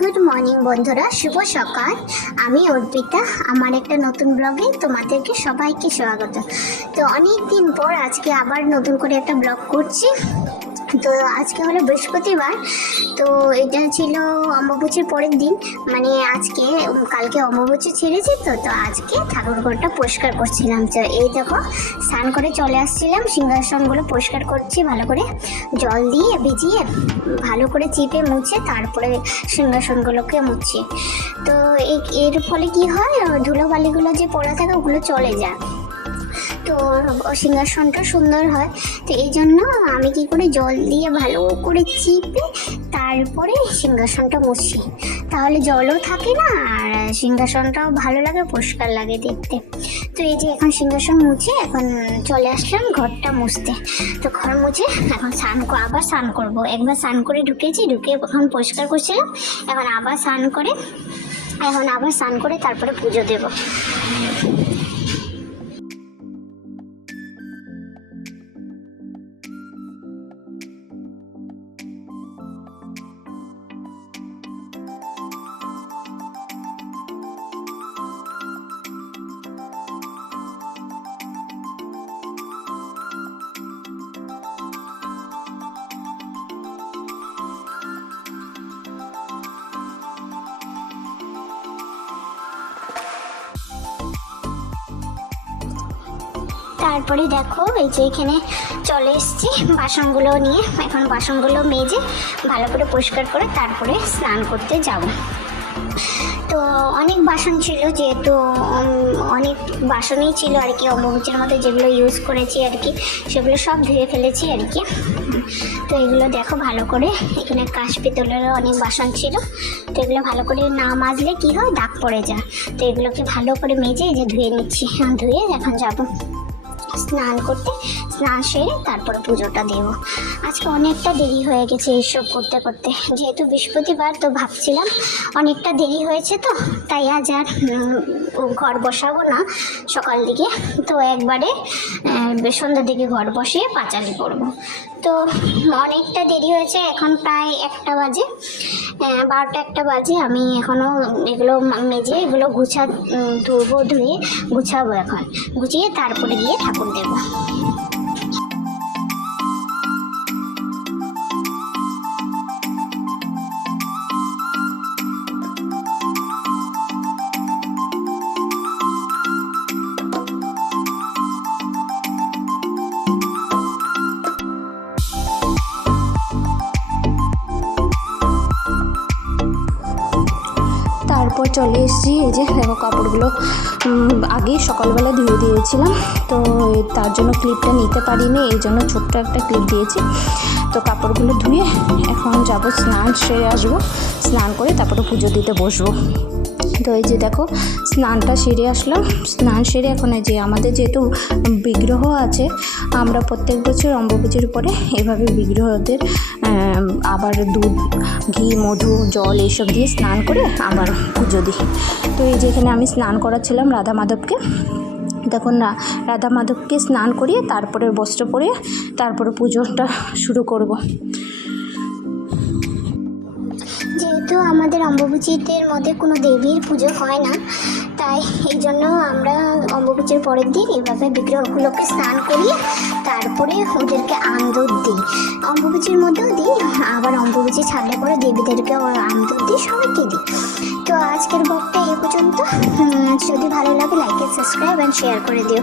Good morning বন্ধুরা, শুভ সকাল। আমি অর্পিতা, আমার একটা নতুন ব্লগে তোমাদেরকে সবাইকে স্বাগত। তো অনেক দিন পর আজকে আবার নতুন করে একটা ব্লগ করছি। তো আজকে হলো বৃহস্পতিবার, তো এটা ছিল অম্বুবচির পরের দিন। মানে আজকে কালকে অম্বুবচি ছেড়েছে তো তো আজকে ঠাকুর ঘরটা পরিষ্কার করছিলাম। তো এই দেখো, স্নান করে চলে আসছিলাম, সিংহাসনগুলো পরিষ্কার করছি, ভালো করে জল দিয়ে ভিজিয়ে, ভালো করে চিপে মুছে তারপরে সিংহাসনগুলোকে মুছি। তো এর ফলে কি হয়, ধুলোবালিগুলো যে পড়ে থাকে, ওগুলো চলে যায়। তো সিংহাসনটা সুন্দর হয়। তো এই জন্য আমি কি করে জল দিয়ে ভালো করে চিপে তারপরে সিংহাসনটা মুছি। তাহলে জলও থাকে না, আর সিংহাসনটাও ভালো লাগে, পরিষ্কার লাগে দেখতে। তো এই যে এখন সিংহাসন মুছে, এখন চলে আসলাম ঘরটা মুছতে। তো ঘর মুছে, এখন স্নান আবার স্নান করব। একবার স্নান করে ঢুকেছি, ঢুকে এখন পরিষ্কার করছিলাম। এখন আবার স্নান করে, এখন আবার স্নান করে তারপরে পুজো দেবো। তারপরে দেখো এই যে এখানে চলে এসেছি বাসনগুলো নিয়ে। এখন বাসনগুলো মেজে ভালো করে পরিষ্কার করে তারপরে স্নান করতে যাব। তো অনেক বাসন ছিল যেহেতু অনেক বাসনই ছিল আর কি অম্বুবচির মধ্যে যেগুলো ইউজ করেছি আর কি, সেগুলো সব ধুয়ে ফেলেছি আর কি। তো এগুলো দেখো ভালো করে, এখানে কাশ পিতলেরও অনেক বাসন ছিল। তো এগুলো ভালো করে না মাজলে কী হয়? দাগ পড়ে যায়। তো এগুলোকে ভালো করে মেজে এই যে ধুয়ে নিচ্ছি। ধুয়ে এখন যাব। স্নান করতে স্নান সেরে তারপর পুজোটা দেব। আজকে অনেকটা দেরি হয়ে গেছে এইসব করতে করতে। যেহেতু বৃহস্পতিবার তো ভাবছিলাম অনেকটা দেরি হয়েছে তো, তাই আজ আর ঘর বসাবো না সকাল দিকে। তো একবারে সন্ধ্যার দিকে ঘর বসিয়ে পাঁচালি করব তো অনেকটা দেরি হয়েছে, এখন প্রায় একটা বাজে। বারোটা একটা বাজে, আমি এখনও এগুলো মেজে এগুলো গুছা ধুবো, ধুয়ে গুছাবো এখন। গুছিয়ে তারপরে গিয়ে ঠাকুর দেবো। চলে এসেছি, এই যে দেখো কাপড়গুলো আগে সকালবেলা ধুয়ে দিয়েছিলাম, তো তার জন্য ক্লিপটা নিতে পারিনি, এই জন্য ছোট্ট একটা ক্লিপ দিয়েছি। তো কাপড়গুলো ধুয়ে এখন যাব স্নান, সেরে আসব, স্নান করে তারপরে পুজো দিতে বসবো। তো এই যে দেখো, স্নানটা সেরে আসলাম। স্নান সেরে এখন এই যে আমাদের যেহেতু বিগ্রহ আছে, আমরা প্রত্যেক বছর অম্বুবাচীর পরে এভাবে বিগ্রহদের আবার দুধ, ঘি, মধু, জল এইসব দিয়ে স্নান করে আবার পুজো দিই। তো এই যে এখানে আমি স্নান করাচ্ছিলাম রাধা মাধবকে। তখন রাধা মাধবকে স্নান করিয়ে তারপরে বস্ত্র পরিয়ে তারপরে পুজোটা শুরু করব। যেহেতু আমাদের অম্বুবচিতের মধ্যে কোনো দেবীর পুজো হয় না, তাই এই জন্য আমরা অম্বুবচির পরের দিন এভাবে বিগ্রহগুলোকে স্নান করিয়ে তারপরে ওদেরকে আমদুধ দিই। অম্বুবচির মধ্যেও দিই, আবার অম্বুবচি ছাড়লে পরে দেবীদেরকে আমদুধ দিই, সবাইকে দিই। তো আজকের ব্লগটা এই পর্যন্ত। যদি ভালো লাগে লাইক সাবস্ক্রাইব অ্যান্ড শেয়ার করে দিও।